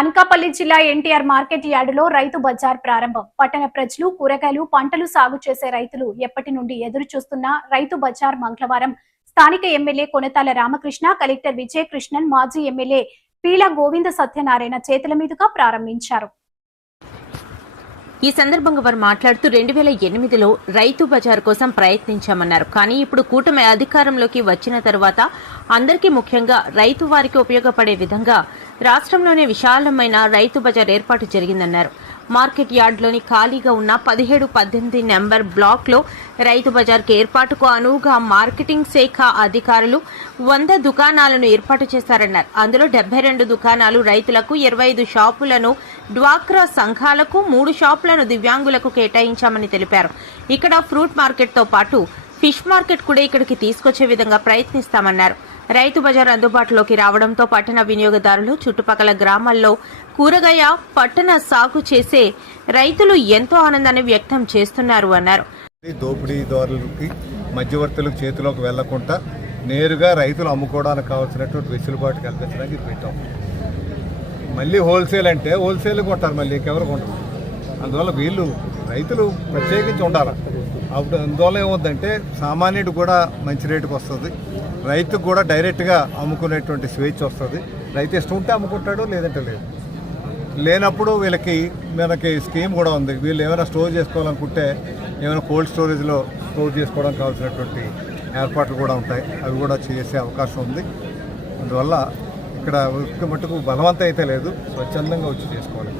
అనకాపల్లి జిల్లా ఎన్టీఆర్ మార్కెట్ యార్డులో రైతు బజార్ ప్రారంభం. పట్టణ ప్రజలు కూరగాయలు పంటలు సాగు చేసే రైతులు ఎప్పటి నుండి ఎదురు చూస్తున్న రైతు బజార్ మంగళవారం స్థానిక ఎమ్మెల్యే కొనతాల రామకృష్ణ, కలెక్టర్ విజయకృష్ణన్, మాజీ ఎమ్మెల్యే పీల గోవింద సత్యనారాయణ చేతుల మీదుగా ప్రారంభించారు. ఈ సందర్భంగా వారు మాట్లాడుతూ 2008లో రైతు బజార్ కోసం ప్రయత్నించామన్నారు. కానీ ఇప్పుడు కూటమి అధికారంలోకి వచ్చిన తర్వాత అందరికీ ముఖ్యంగా రైతు వారికి ఉపయోగపడే విధంగా రాష్ట్రంలోనే విశాలమైన రైతు బజార్ ఏర్పాటు జరిగిందన్నారు. మార్కెట్ యార్డ్లోని ఖాళీగా ఉన్న 17, 18 నెంబర్ బ్లాక్లో రైతు బజార్కి ఏర్పాటుకు అనువుగా మార్కెటింగ్ శాఖ అధికారులు 100 దుకాణాలను ఏర్పాటు చేశారన్నారు. అందులో 72 దుకాణాలు రైతులకు, 25 షాపులను డ్వాక్రా సంఘాలకు, 3 షాపులను దివ్యాంగులకు కేటాయించామని తెలిపారు. ఇక్కడ ఫ్రూట్ మార్కెట్తో పాటు ఫిష్ మార్కెట్ కూడా ఇక్కడికి తీసుకొచ్చే విధంగా ప్రయత్నిస్తామన్నారు. రైతు బజార్ అందుబాటులోకి రావడంతో పట్టణ వినియోగదారులు, చుట్టుపక్కల గ్రామాల్లో కూరగాయ పట్టణ సాగు చేసే రైతులు ఎంతో ఆనందాన్ని వ్యక్తం చేస్తున్నారు అన్నారు. దోపిడీదారులకి, మధ్యవర్తులకు చేతిలోకి వెళ్లకుండా నేరుగా రైతులు అమ్ముకోవడానికి కావాల్సినటువంటి వెసులుబాటు కల్పించడానికి ఇది పెట్టాం. మళ్ళీ హోల్సేల్ అంటే హోల్సేల్ కొంటారు, మళ్ళీ ఇంకెవరు కొంటారు. అందువల్ల వీళ్ళు రైతులు ప్రత్యేకించి ఉండాలి. అప్పుడు అందువల్ల ఏమవుద్దంటే సామాన్యుడు కూడా మంచి రేటుకు వస్తుంది, రైతుకు కూడా డైరెక్ట్గా అమ్ముకునేటువంటి స్వేచ్ఛ వస్తుంది. రైతు ఇష్టం ఉంటే అమ్ముకుంటాడు, లేదంటే లేదు. లేనప్పుడు మనకి స్కీమ్ కూడా ఉంది. వీళ్ళు ఏమైనా స్టోర్ చేసుకోవాలనుకుంటే ఏమైనా కోల్డ్ స్టోరేజ్లో స్టోర్ చేసుకోవడానికి కావాల్సినటువంటి ఏర్పాట్లు కూడా ఉంటాయి. అవి కూడా చేసే అవకాశం ఉంది. అందువల్ల ఇక్కడ మట్టుకు బలవంతం అయితే లేదు, స్వచ్ఛందంగా వచ్చి చేసుకోవాలి.